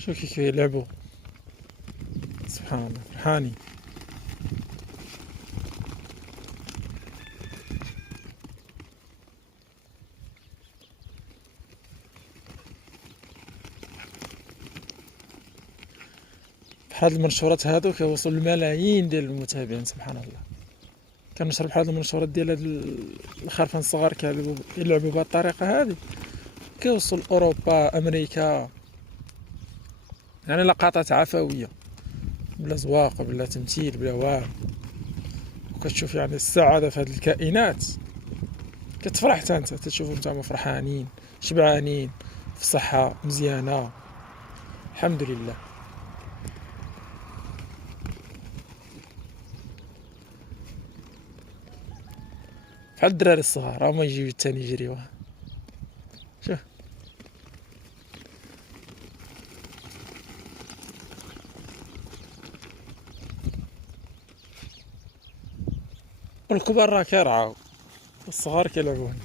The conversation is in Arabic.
شوف كيف يلعبوا، سبحان الله فرحانين. بحال المنشورات هادو كيوصلوا لملايين ديال المتابعين، سبحان الله. كنشر بحال المنشورات ديال هاد الخرفان الصغار كيلعبوا بهاد الطريقه هادي، كيوصل لاوروبا، امريكا، يعني لقطات عفويه بلا زواق بلا تمثيل بلا والو. وكتشوف يعني السعاده في هاد الكائنات، كتفرح حتى انت تشوفهم نتاما فرحانين شبعانين في صحه مزيانه، الحمد لله. بحال الدراري الصغار هما يجيو الثاني يجريو. شوف والكبار راه كيرعاو والصغار كيلعبون.